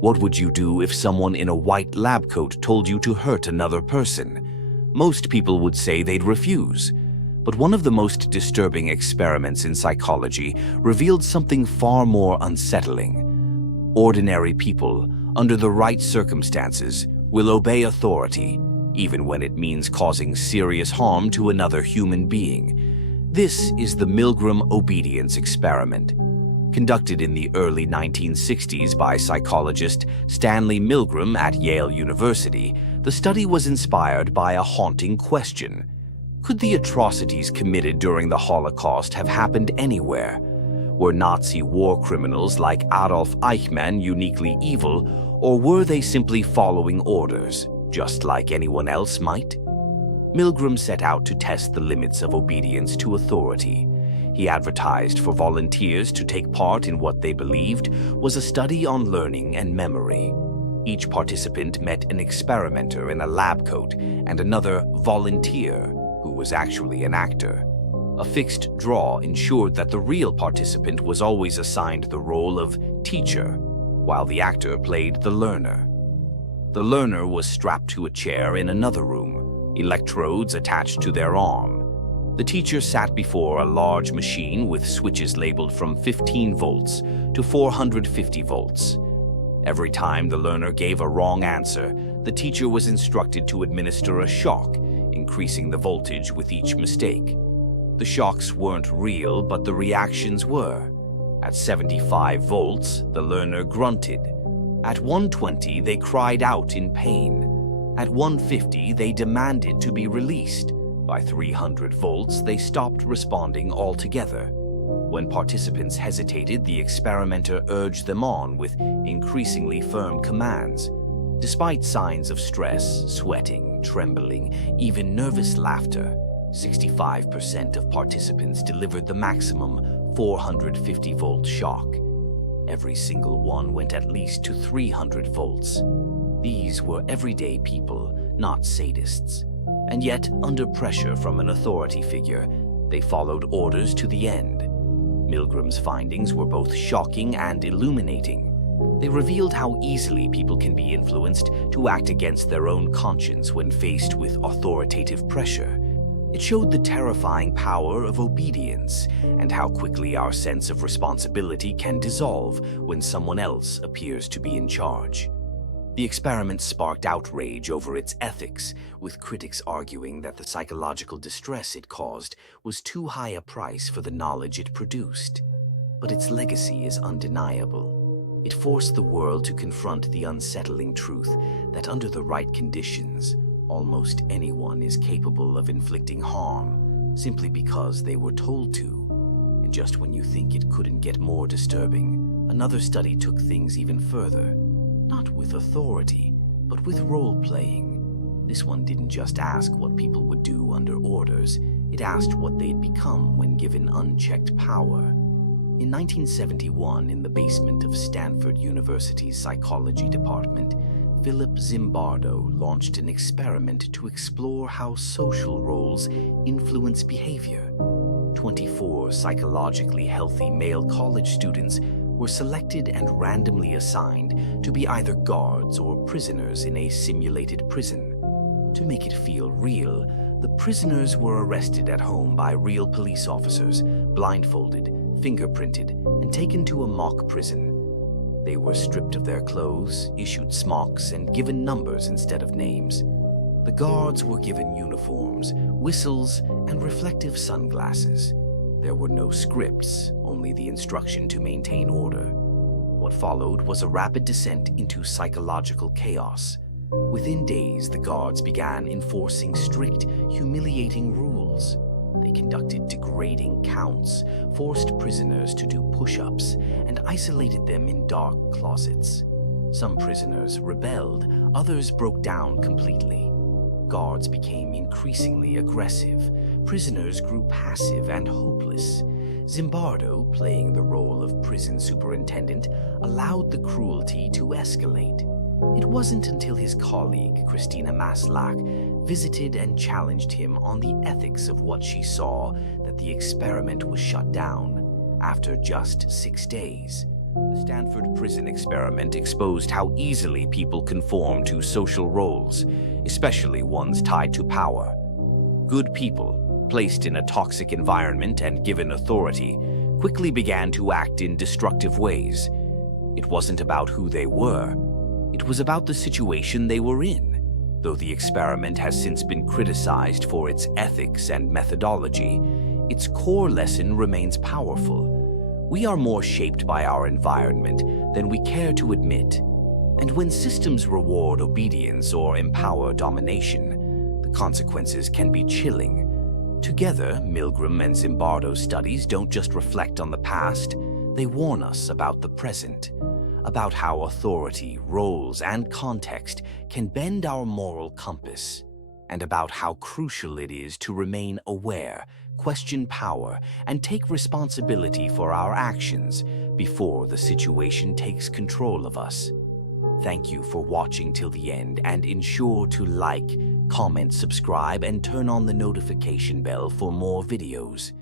What would you do if someone in a white lab coat told you to hurt another person? Most people would say they'd refuse. But one of the most disturbing experiments in psychology revealed something far more unsettling. Ordinary people, under the right circumstances, will obey authority, even when it means causing serious harm to another human being. This is the Milgram obedience experiment. Conducted in the early 1960s by psychologist Stanley Milgram at Yale University, the study was inspired by a haunting question. Could the atrocities committed during the Holocaust have happened anywhere? Were Nazi war criminals like Adolf Eichmann uniquely evil, or were they simply following orders, just like anyone else might? Milgram set out to test the limits of obedience to authority. He advertised for volunteers to take part in what they believed was a study on learning and memory. Each participant met an experimenter in a lab coat and another volunteer who was actually an actor. A fixed draw ensured that the real participant was always assigned the role of teacher, while the actor played the learner. The learner was strapped to a chair in another room, electrodes attached to their arm. The teacher sat before a large machine with switches labeled from 15 volts to 450 volts. Every time the learner gave a wrong answer, the teacher was instructed to administer a shock, increasing the voltage with each mistake. The shocks weren't real, but the reactions were. At 75 volts, the learner grunted. At 120, they cried out in pain. At 150, they demanded to be released. By 300 volts, they stopped responding altogether. When participants hesitated, the experimenter urged them on with increasingly firm commands. Despite signs of stress, sweating, trembling, even nervous laughter, 65% of participants delivered the maximum 450-volt shock. Every single one went at least to 300 volts. These were everyday people, not sadists. And yet, under pressure from an authority figure, they followed orders to the end. Milgram's findings were both shocking and illuminating. They revealed how easily people can be influenced to act against their own conscience when faced with authoritative pressure. It showed the terrifying power of obedience and how quickly our sense of responsibility can dissolve when someone else appears to be in charge. The experiment sparked outrage over its ethics, with critics arguing that the psychological distress it caused was too high a price for the knowledge it produced. But its legacy is undeniable. It forced the world to confront the unsettling truth that under the right conditions, almost anyone is capable of inflicting harm simply because they were told to. And just when you think it couldn't get more disturbing, another study took things even further. Not with authority, but with role-playing. This one didn't just ask what people would do under orders, it asked what they'd become when given unchecked power. In 1971, in the basement of Stanford University's psychology department, Philip Zimbardo launched an experiment to explore how social roles influence behavior. 24 psychologically healthy male college students were selected and randomly assigned to be either guards or prisoners in a simulated prison. To make it feel real, the prisoners were arrested at home by real police officers, blindfolded, fingerprinted, and taken to a mock prison. They were stripped of their clothes, issued smocks, and given numbers instead of names. The guards were given uniforms, whistles, and reflective sunglasses. There were no scripts, only the instruction to maintain order. What followed was a rapid descent into psychological chaos. Within days, the guards began enforcing strict, humiliating rules. They conducted degrading counts, forced prisoners to do push-ups, and isolated them in dark closets. Some prisoners rebelled, others broke down completely. Guards became increasingly aggressive. Prisoners grew passive and hopeless. Zimbardo, playing the role of prison superintendent, allowed the cruelty to escalate. It wasn't until his colleague, Christina Maslach, visited and challenged him on the ethics of what she saw that the experiment was shut down. After just 6 days, The Stanford prison experiment exposed how easily people conform to social roles, especially ones tied to power. Good people, placed in a toxic environment and given authority, quickly began to act in destructive ways. It wasn't about who they were, it was about the situation they were in. Though the experiment has since been criticized for its ethics and methodology, its core lesson remains powerful. We are more shaped by our environment than we care to admit. And when systems reward obedience or empower domination, the consequences can be chilling. Together, Milgram and Zimbardo's studies don't just reflect on the past, they warn us about the present, about how authority, roles, and context can bend our moral compass, and about how crucial it is to remain aware, question power, and take responsibility for our actions before the situation takes control of us. Thank you for watching till the end, and ensure to like, comment, subscribe, and turn on the notification bell for more videos.